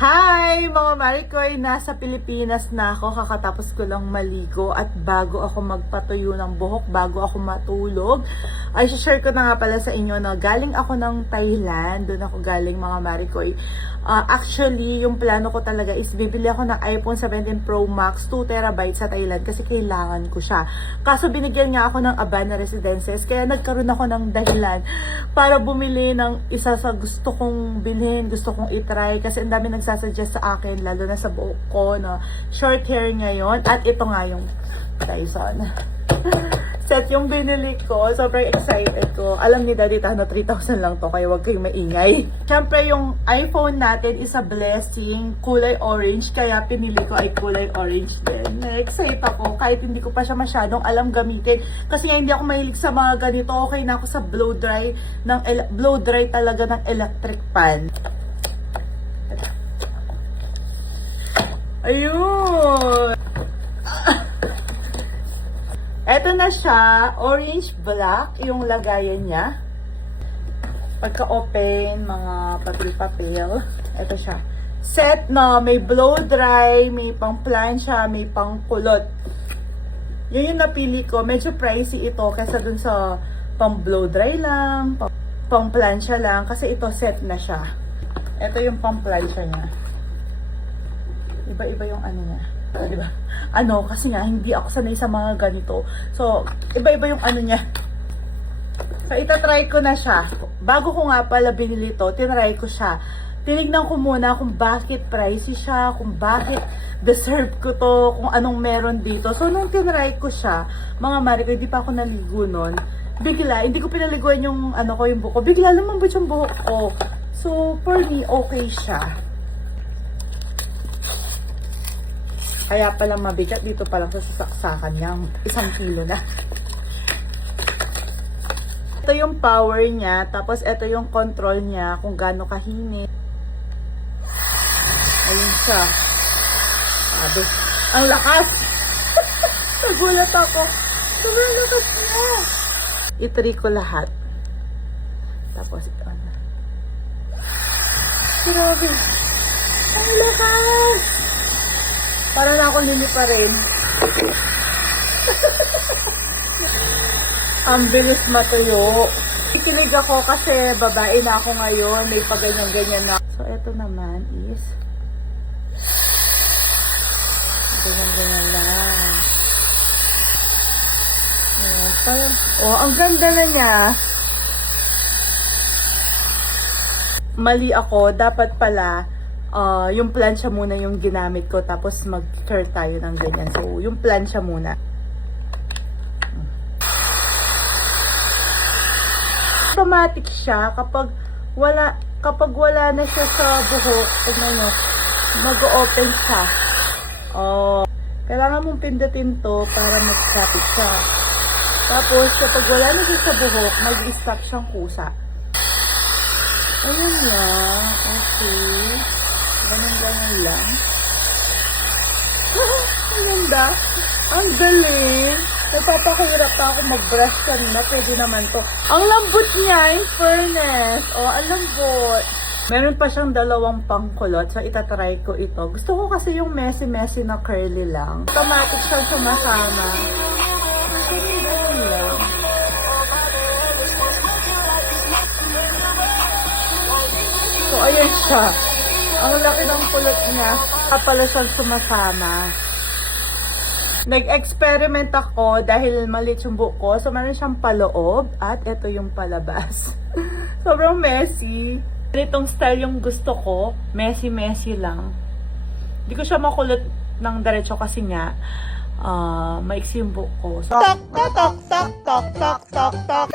Hi mga Marikoy! Nasa Pilipinas na ako. Kakatapos ko lang maligo at bago ako magpatuyo ng buhok, bago ako matulog, ay share ko na nga pala sa inyo na galing ako ng Thailand. Doon ako galing mga Marikoy. Actually, yung plano ko talaga is bibili ako ng iPhone 17 Pro Max 2TB sa Thailand kasi kailangan ko siya. Kaso binigyan nga ako ng Abana Residences kaya nagkaroon ako ng dahilan para bumili ng isa sa gusto kong bilhin, gusto kong itry kasi ang dami nagsasuggest sa akin lalo na sa buhok ko na short hair ngayon at ito nga yung Dyson set yung binili ko. Sobrang excited ko. Alam ni Daddy na 3,000 lang to kaya wag kayong maingay. Siyempre yung iPhone natin is a blessing, kulay orange kaya pinili ko ay kulay orange din. Na-excite ako kahit hindi ko pa siya masyadong alam gamitin kasi nga hindi ako mahilig sa mga ganito. Okay na ako sa blow dry talaga ng electric pan. Ayun! Eto na siya, orange black yung lagayan niya. Pagka-open, mga papel-papel. Eto siya. Set na may blow dry, may pang plancha, may pang kulot. Yun yung napili ko. Medyo pricey ito kaysa dun sa pang blow dry lang, pang plancha lang. Kasi ito set na siya. Eto yung pang plancha niya. Iba-iba yung ano niya. Diba? Ano, kasi nga, hindi ako sanay sa mga ganito. So, iba-iba yung ano niya. So, itatry ko na siya. Bago ko nga pala binili to, tinry ko siya. Tinignan ko muna kung bakit pricey siya, kung bakit deserve ko to, kung anong meron dito. So, nung tinry ko siya, mga Marikoy, hindi pa ako naligo nun. Bigla, hindi ko pinaliguan yung ano ko, yung buhok ko. Bigla lumambot yung buhok ko. So, for me, okay siya. Kaya pala mabigat dito pa lang sa sasaksakan niya. 1 kilo na. Ito yung power niya. Tapos ito yung control niya kung gaano kahinit. Ayun siya. Sabi. Ang lakas! Nagulat ako. Sobrang lakas niya. I-try ko lahat. Tapos ito na. Grabe. Ang lakas! Para na ako lili pa rin. Ang bilis matuyo. Ikilig ako kasi babae na ako ngayon. May paganyan-ganyan na. So, eto naman is ganyan-ganyan lang. Ayan, parang, oh, ang ganda na niya. Mali ako. Dapat pala yung plancha muna yung ginamit ko tapos mag-curl tayo ng ganyan. So, yung plancha muna. Automatic siya kapag wala na siya sa buhok. Tignan nyo, mag-open siya. Oh, kailangan mong pindutin to para mag-kapit siya. Tapos, kapag wala na siya sa buhok, mag-stop siyang kusa. Ayun na. Okay. Ganun-ganun lang. Ang ganda. Ang galing. Napapakahirap pa ako mag-brush kanina. Pwede naman to. Ang lambot niya, in fairness. Oh, ang lambot. Meron pa siyang 2 pangkulot. So, itatry ko ito. Gusto ko kasi yung messy-messy na curly lang. Automatic siyang sumasama. Ganun lang. So, ayan siya. Ang laki ng kulot niya. Kapala siyang sumasama. Nag-experiment ako dahil maliit yung buhok ko. So, meron siyang paloob. At ito yung palabas. Sobrang messy. Itong style yung gusto ko. Messy-messy lang. Hindi ko siya makulot ng diretso kasi nga maiksi yung buhok ko. So, tok, tok, tok, tok, tok, tok, tok.